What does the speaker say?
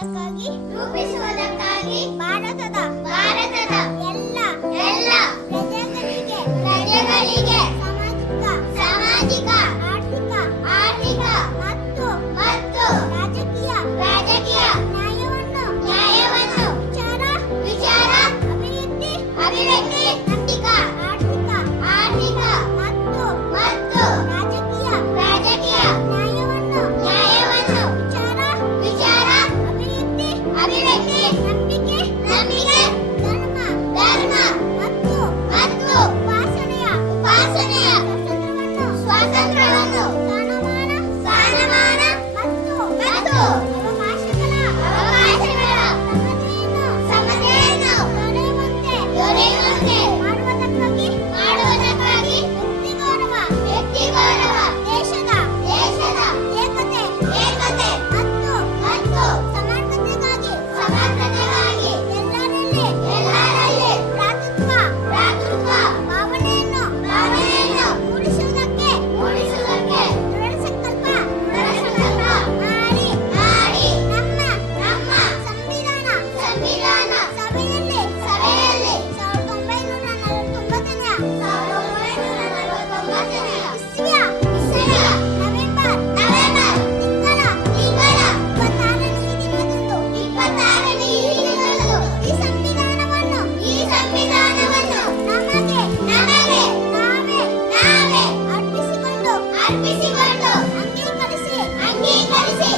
ರೂಪಿಸುವುದಕ್ಕಾಗಿ ಭಾರತದ ಎಲ್ಲ ಪ್ರಜೆಗಳಿಗೆ ಸಾಮಾಜಿಕ ಆರ್ಥಿಕ ಮತ್ತು ರಾಜಕೀಯ ನ್ಯಾಯವನ್ನು ವಿಚಾರ ಅಭಿವ್ಯಕ್ತಿ ಆರ್ಥಿಕ ಮತ್ತು ರಾಜಕೀಯ ನ್ಯಾಯವನ್ನು ವಿಚಾರ ಅಭಿವ್ಯಕ್ತಿ ನಂಬಿಕೆ ಧರ್ಮ ಮತ್ತು ಉಪಾಸನೆಯ ಸ್ವಾತಂತ್ರ್ಯವನ್ನು ಸ್ಥಾನಮಾನ ಮತ್ತು ಅವಕಾಶಗಳ ಸಮತೆಯನ್ನು ದೊರೆಯುವಂತೆ ಮಾಡುವುದಕ್ಕಾಗಿ ವ್ಯಕ್ತಿ ಗೌರವ ದೇಶದ ಏಕತೆ ಮತ್ತು ಸಮಾನತೆಗಾಗಿ ಎಲ್ಲರಲ್ಲಿ ಭ್ರಾತೃತ್ವ ಭಾವನೆಯನ್ನು ಮೂಡಿಸುವುದಕ್ಕೆ ದೃಢ ಸಂಕಲ್ಪ ಮಾಡಿ ನಮ್ಮ ಸಂವಿಧಾನ ಸಭೆಯಲ್ಲಿ 1949ನೇ ಇಸವಿಯ ನವೆಂಬರ್ ತಿಂಗಳ 26ನೇ ದಿನದಂದು ಈ ಸಂವಿಧಾನವನ್ನು ನಮಗೆ ನಾವೇ ಅರ್ಪಿಸಿಕೊಂಡು ಅಂಗೀಕರಿಸಿ